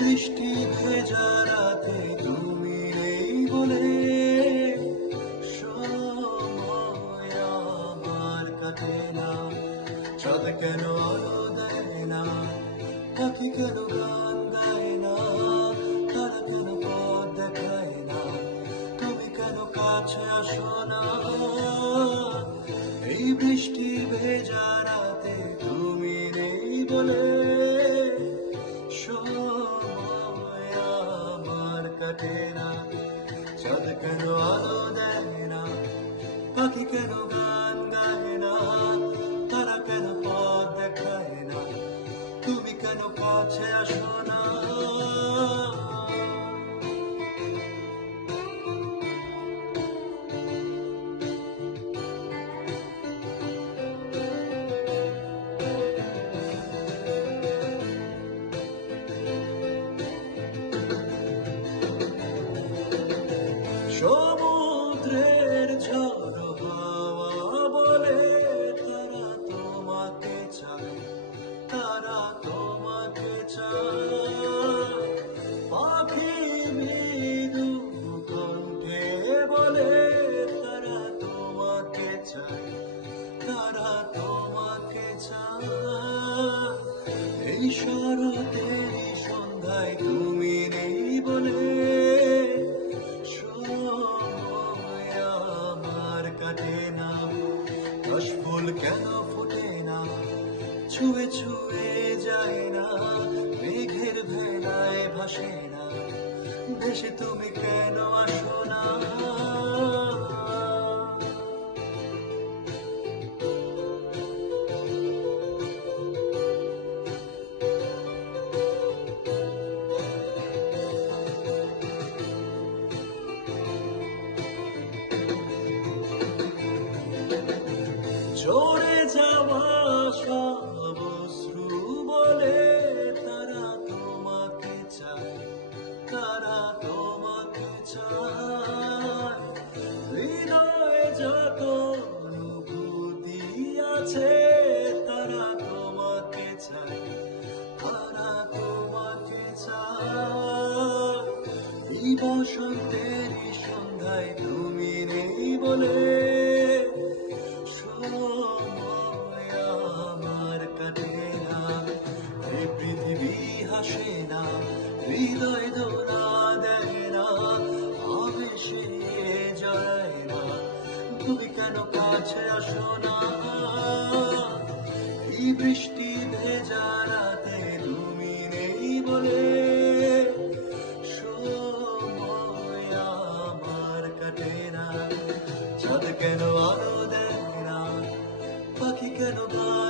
বৃষ্টি ভেজা রাতে তুমি নেই বলে সময় আমার কাটে না। চাঁদ কেন আলো দেয় না, পাখি কেন গান গায় না, তারা কেন পথ দেখায় না, তুমি কেন কাছে আসো না। এই বৃষ্টি ভেজা রাতে তুমি নেই বলে সময় আমার কাটে না। চাঁদ কেন আলো দেয় না, পাখি কেন গান গায় না, তারা কেন পথ দেখায় না, তুমি কেন কাছে আসো না। সমুদ্রের ঝড় হাওয়া বলে তারা তোমাকে চায়, তারা তোমাকে চায়। পাখি মৃদু কণ্ঠে বলে তারা তোমাকে চায়, তারা তোমাকে চায়। এই শরতেরই সন্ধ্যায় তুমি নেই বলে সময় আমার কাটে না। কাশফুল কেন ফোটে না, ছুঁয়ে ছুঁয়ে যায় না, মেঘের ভেলায় ভাসে না, ভেসে তুমি কেন আসো না। ঝরে যাওয়া সব অশ্রু বলে তারা তোমাকে চায়, তারা তোমাকে চায়। হৃদয়ে যত অনুভূতি আছে তারা তোমাকে চায়, তারা তোমাকে চায়। এই বসন্তেরই সন্ধ্যায় তুমি নেই বলে সময় আমার কাটে না। এই পৃথিবী হাসে না, হৃদয় দোলা দেয় না, আবেশে জড়ায় না, তুমি কেন কাছে আসো না। এই বৃষ্টি ভেজা রাতে তুমি নেই বলে সময় আমার কাটে না। চাঁদ কেন আলো দেয় না, পাখি কেন গান